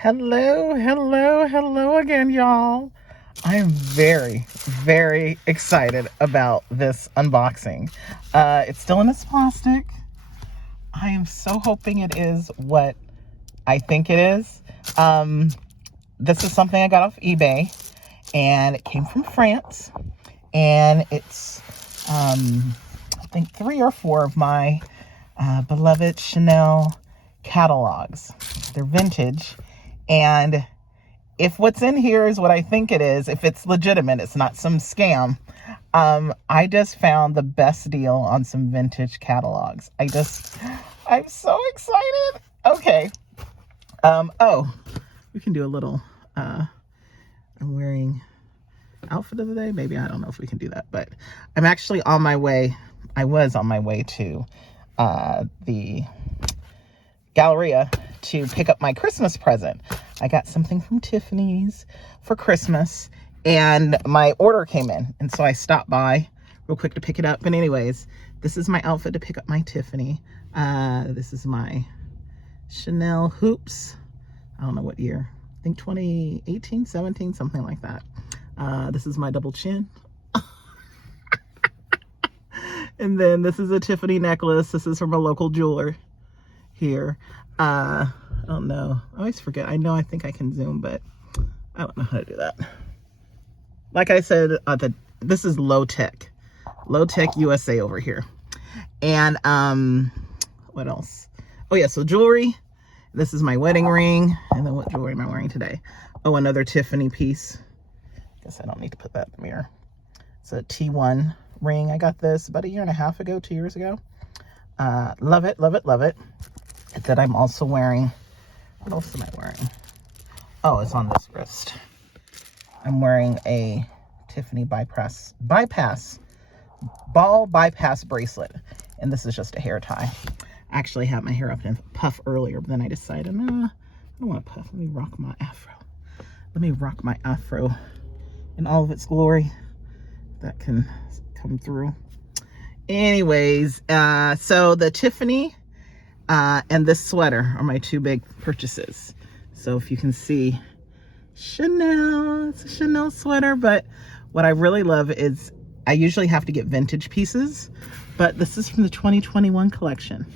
Hello, hello, hello again, y'all. I am very, very excited about this unboxing. It's still in its plastic. I am so hoping it is what I think it is. This is something I got off eBay, and it came from France. And it's, I think 3 or 4 of my beloved Chanel catalogs. They're vintage. And if what's in here is what I think it is, if it's legitimate, it's not some scam, I just found the best deal on some vintage catalogs. I'm so excited. Okay. Oh, we can do a little, I'm wearing outfit of the day. Maybe, I don't know if we can do that, but I'm actually on my way. I was on my way to the Galleria to pick up my Christmas present. I got something from Tiffany's for Christmas, and my order came in, and so I stopped by real quick to pick it up. But anyways, this is my outfit to pick up my Tiffany. This is my Chanel hoops. I don't know what year. I think 2018, 17, something like that. This is my double chin. And then this is a Tiffany necklace. This is from a local jeweler here. I don't know. I always forget. I think I can zoom, but I don't know how to do that. Like I said, this is low tech USA over here. And what else? Oh yeah, so jewelry. This is my wedding ring. And then what jewelry am I wearing today? Oh, another Tiffany piece. Guess I don't need to put that in the mirror. It's a T1 ring. I got this about 1.5 years ago, 2 years ago. Love it, love it, love it. That I'm also wearing. What else am I wearing? Oh, it's on this wrist. I'm wearing a Tiffany ball bypass bracelet. And this is just a hair tie. I actually had my hair up in a puff earlier, but then I decided, nah, I don't want to puff. Let me rock my afro. Let me rock my afro in all of its glory. That can come through. Anyways, so the Tiffany and this sweater are my 2 big purchases. So if you can see, Chanel, it's a Chanel sweater, but what I really love is I usually have to get vintage pieces, but this is from the 2021 collection.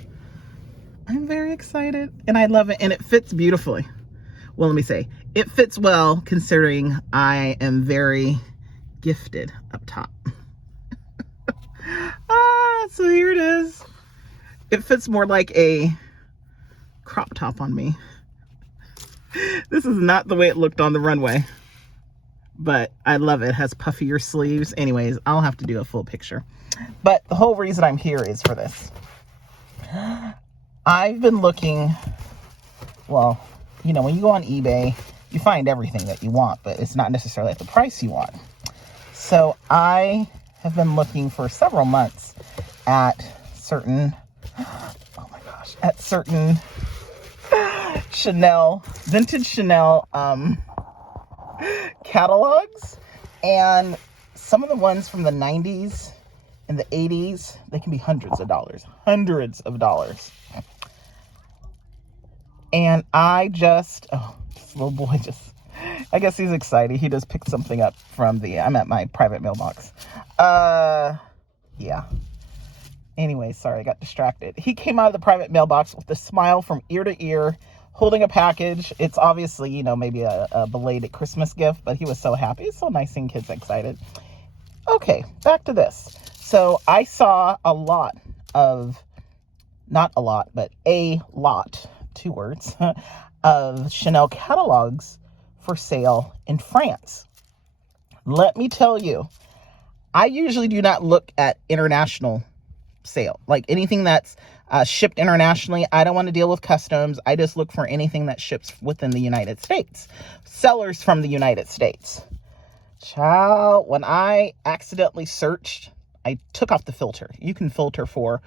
I'm very excited and I love it, and it fits beautifully. Well, let me say, it fits well considering I am very gifted up top. So here it is. It fits more like a crop top on me. This is not the way it looked on the runway, but I love it. It has puffier sleeves. Anyways, I'll have to do a full picture. But the whole reason I'm here is for this. I've been looking, well, you know, when you go on eBay, you find everything that you want, but it's not necessarily at the price you want. So I have been looking for several months at certain, oh my gosh, at certain Chanel, vintage Chanel catalogs. And some of the ones from the 90s and the 80s, they can be hundreds of dollars. And I just, oh, this little boy just, I guess he's excited. He just picked something up from I'm at my private mailbox. Yeah. Anyway, sorry, I got distracted. He came out of the private mailbox with a smile from ear to ear, holding a package. It's obviously, you know, maybe a belated Christmas gift, but he was so happy. It's so nice seeing kids excited. Okay, back to this. So I saw a lot, but 2 words, of Chanel catalogs for sale in France. Let me tell you, I usually do not look at international sale, like anything that's shipped internationally. I don't want to deal with customs. I just look for anything that ships within the United States, sellers from the United States. Child, when I accidentally searched, I took off the filter. You can filter for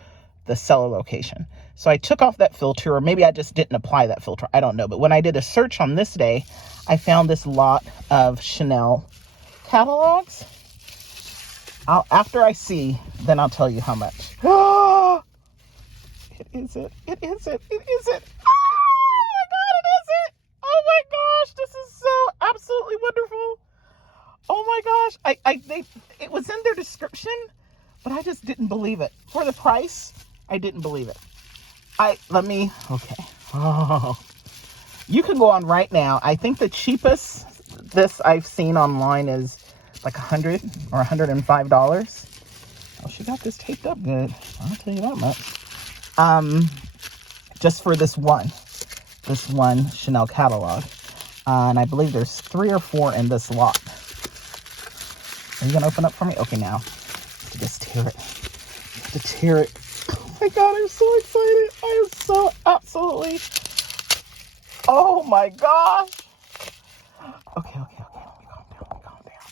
the seller location. So I took off that filter, or maybe I just didn't apply that filter. I don't know. But when I did a search on this day, I found this lot of Chanel catalogs. After I see, then I'll tell you how much. It is it. Oh my God, it is it. Oh my description, but I just didn't believe it. For the price, I didn't believe it. Okay. Oh, you can go on right now. I think the cheapest this I've seen online is like $100 or $105. Oh, she got this taped up good. I'll tell you that much. Just for this one Chanel catalog. And I believe there's 3 or 4 in this lot. Are you gonna open up for me? Okay, now. Just tear it. To tear it. Oh my God, I'm so excited. I am so absolutely. Oh my gosh. Okay. Let me calm down.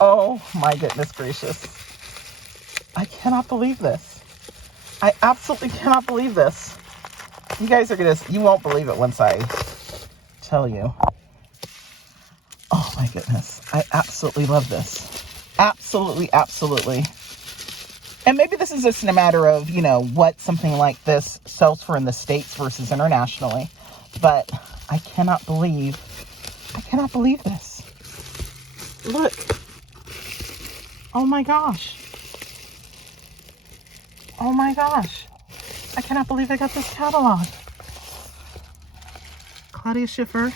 Oh my goodness gracious. I cannot believe this. I absolutely cannot believe this. You guys are you won't believe it once I tell you. Oh my goodness. I absolutely love this. Absolutely. And maybe this is just a matter of, you know, what something like this sells for in the States versus internationally. But I cannot believe this. Look. Oh my gosh. I cannot believe I got this catalog. Claudia Schiffer.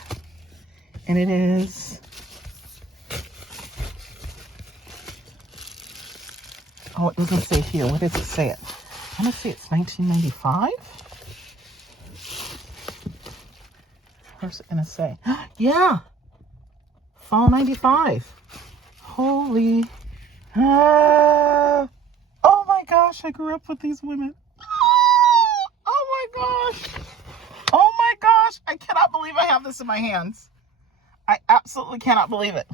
And it is... Oh, it doesn't say here. What does it say? I'm going to say it's 1995. Where's it going to say? Yeah. Fall 95. Holy. Oh my gosh. I grew up with these women. Oh my gosh. I cannot believe I have this in my hands. I absolutely cannot believe it.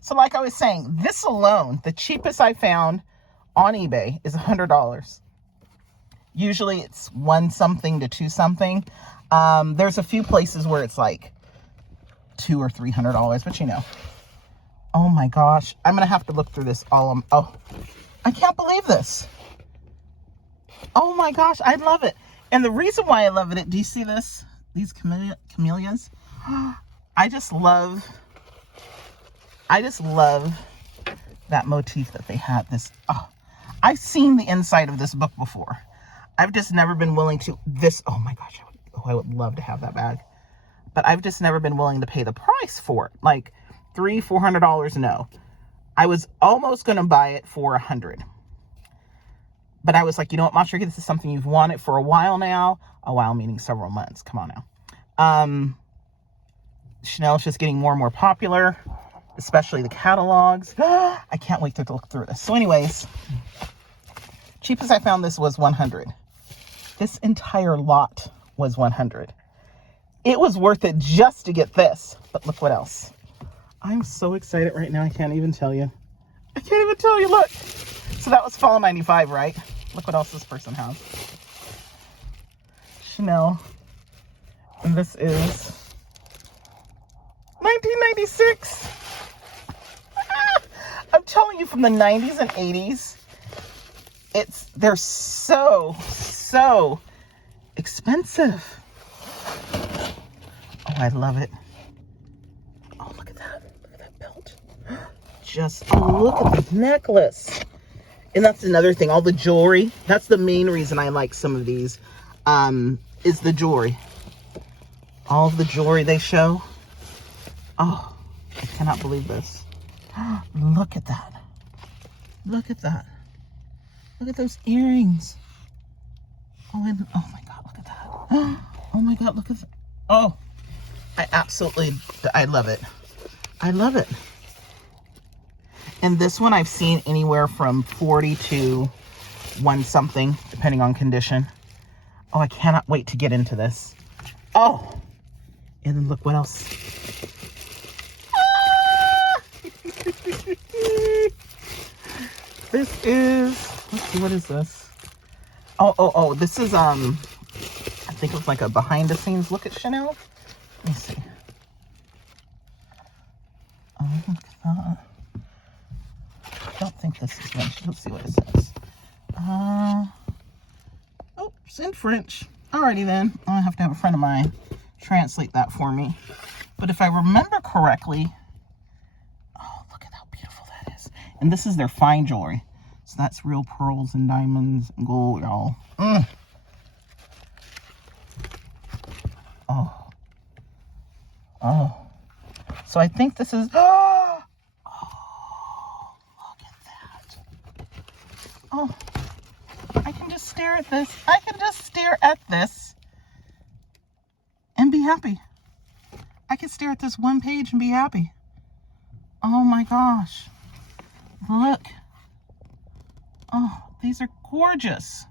So like I was saying, this alone, the cheapest I found on eBay is $100. Usually it's 1 something to 2 something. There's a few places where it's like $200 or $300, but you know. Oh my gosh. I'm going to have to look through this all. Oh, I can't believe this. Oh my gosh. I love it. And the reason why I love it, do you see this? These camellias. I just love that motif that they had. I've seen the inside of this book before. I've just never been willing to oh my gosh, I would love to have that bag. But I've just never been willing to pay the price for it. Like $300-$400, no. I was almost going to buy it for $100. But I was like, you know what, Masha, this is something you've wanted for a while now. A while meaning several months. Come on now. Chanel's just getting more and more popular, especially the catalogs. I can't wait to look through this. So anyways, cheapest I found this was $100. This entire lot was $100. It was worth it just to get this. But look what else. I'm so excited right now. I can't even tell you. Look. So that was fall 95, right? Look what else this person has. Chanel. And this is 1996. I'm telling you, from the 90s and 80s, they're so expensive. Oh, I love it. Oh, look at that belt. Just look at the necklace. And that's another thing, all the jewelry. That's the main reason I like some of these, is the jewelry. All of the jewelry they show. Oh, I cannot believe this. Look at that. Look at that. Look at those earrings. Oh my God, look at that. Oh my God, look at that. Oh, I love it. I love it. And this one I've seen anywhere from 40 to 1 something, depending on condition. Oh, I cannot wait to get into this. Oh, and then look what else. This is, let's see, what is this? Oh, this is, I think it was like a behind the scenes look at Chanel. Let me see. Oh, look at that. I don't think this is French. Let's see what it says. Oh, it's in French. Alrighty then. I'll have to have a friend of mine translate that for me. But if I remember correctly, oh, look at how beautiful And this is their fine jewelry. So that's real pearls and diamonds and gold, y'all. Oh. Oh. So I think this is... Oh, look at that. Oh. I can just stare at this. I can just stare at this and be happy. I can stare at this one page and be happy. Oh my gosh. Look. Oh, these are gorgeous.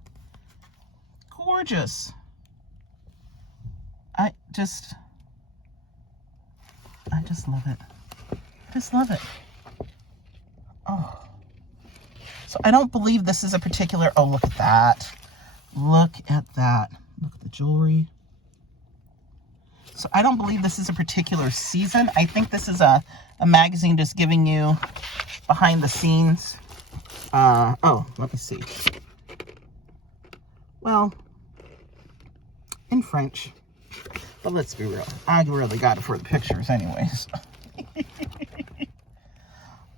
Gorgeous. I just love it. I just love it. Oh. So I don't believe this is a particular, oh, look at that. Look at that. Look at the jewelry. So I don't believe this is a particular season. I think this is a magazine just giving you behind the scenes. Oh, let me see. Well, in French. But let's be real. I really got it for the pictures anyways.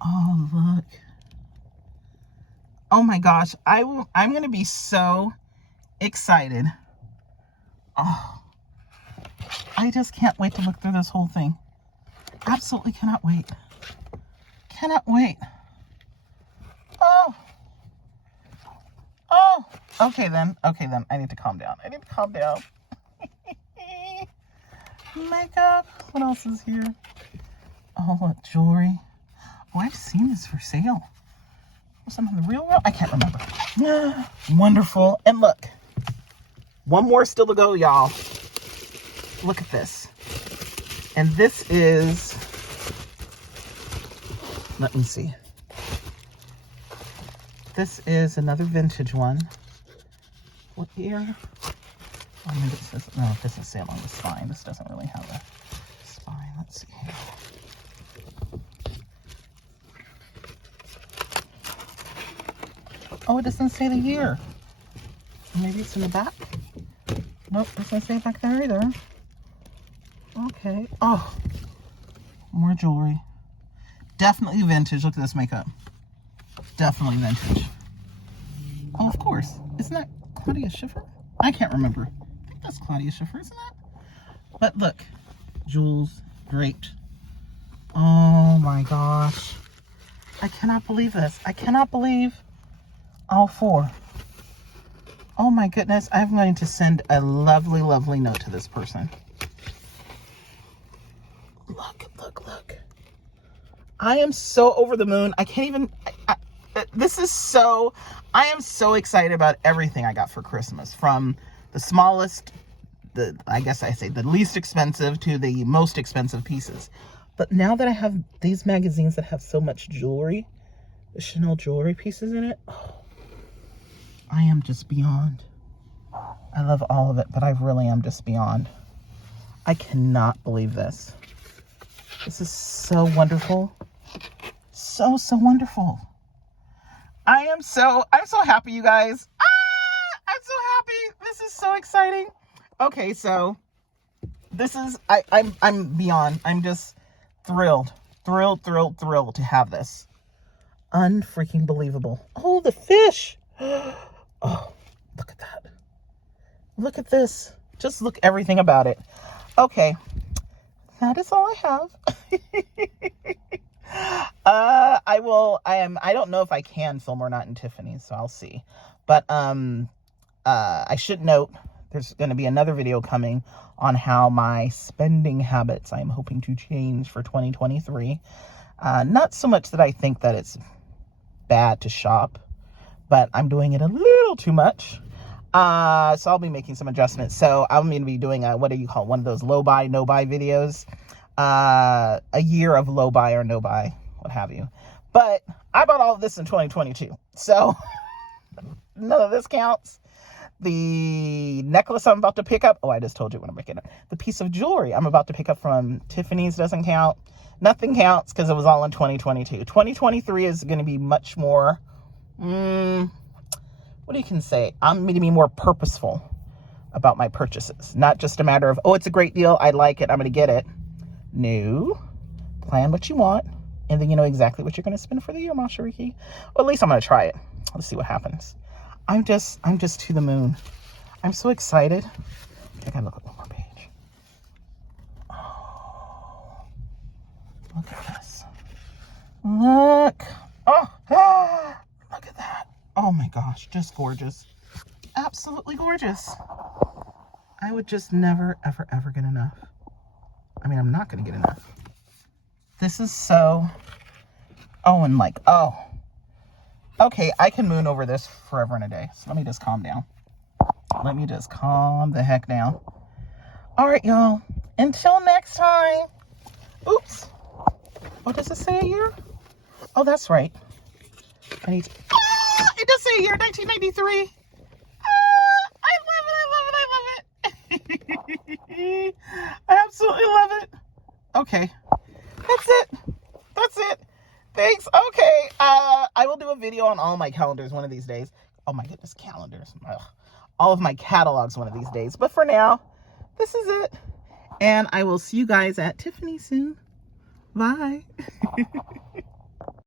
Oh, look. Oh my gosh. I'm going to be so excited. Oh, I just can't wait to look through this whole thing. Absolutely cannot wait. Cannot wait. Oh. Oh. Okay then. Okay then. I need to calm down. I need to calm down. Makeup. What else is here? Oh, look, jewelry. Oh, I've seen this for sale. Was some in the real world? I can't remember. Wonderful. And look, one more still to go, y'all. Look at this. And this is, let me see. This is another vintage one. What year? Oh, maybe it says, no, it doesn't say it on the spine. This doesn't really have a spine. Let's see here. Oh, it doesn't say the year. Maybe it's in the back. Nope, doesn't say back there either. Okay. Oh, more jewelry. Definitely vintage. Look at this makeup. Definitely vintage. Oh, of course. Isn't that Claudia Schiffer? I can't remember. I think that's Claudia Schiffer, isn't that? But look, jewels draped. Oh my gosh. I cannot believe this. I cannot believe all four. Oh my goodness. I'm going to send a lovely, lovely note to this person. Look, look, look. I am so over the moon. I can't even, I am so excited about everything I got for Christmas. From the smallest, I guess I say the least expensive to the most expensive pieces. But now that I have these magazines that have so much jewelry, the Chanel jewelry pieces in it, oh, I am just beyond. I love all of it, but I really am just beyond. I cannot believe this. This is so wonderful. So, so wonderful. I'm so happy, you guys. I'm so happy. This is so exciting. Okay, so this is, I'm beyond. I'm just thrilled to have this. Unfreaking believable. Oh, the fish. Oh, look at that. Look at this. Just look everything about it. Okay. That is all I have. I don't know if I can film or not in Tiffany's, so I'll see. But I should note there's going to be another video coming on how my spending habits I'm hoping to change for 2023. Not so much that I think that it's bad to shop, but I'm doing it a little too much. So I'll be making some adjustments. So I'm going to be doing what do you call it? One of those low buy, no buy videos. A year of low buy or no buy, what have you. But I bought all of this in 2022. So none of this counts. The necklace I'm about to pick up. Oh, I just told you when I'm picking it up. The piece of jewelry I'm about to pick up from Tiffany's doesn't count. Nothing counts because it was all in 2022. 2023 is going to be much more, what you can say? I'm going to be more purposeful about my purchases. Not just a matter of, oh, it's a great deal, I like it, I'm going to get it. No. Plan what you want. And then you know exactly what you're going to spend for the year, Mashariki. Well, at least I'm going to try it. Let's see what happens. I'm just to the moon. I'm so excited. I gotta look at one more page. Oh, look at this. Look. Oh, look at that. Oh my gosh, just gorgeous. Absolutely gorgeous. I would just never, ever, ever get enough. I mean, I'm not gonna get enough. This is so, oh, and like, oh. Okay, I can moon over this forever and a day. So let me just calm down. Let me just calm the heck down. All right, y'all. Until next time. Oops. Oh, does it say a year? Oh, that's right. I need to... it does say a year, 1993. I love it. I absolutely love it. Okay. That's it. That's it. Thanks. Okay. I will do a video on all my calendars one of these days. Oh my goodness, calendars. Ugh. All of my catalogs one of these days. But for now, this is it. And I will see you guys at Tiffany soon. Bye.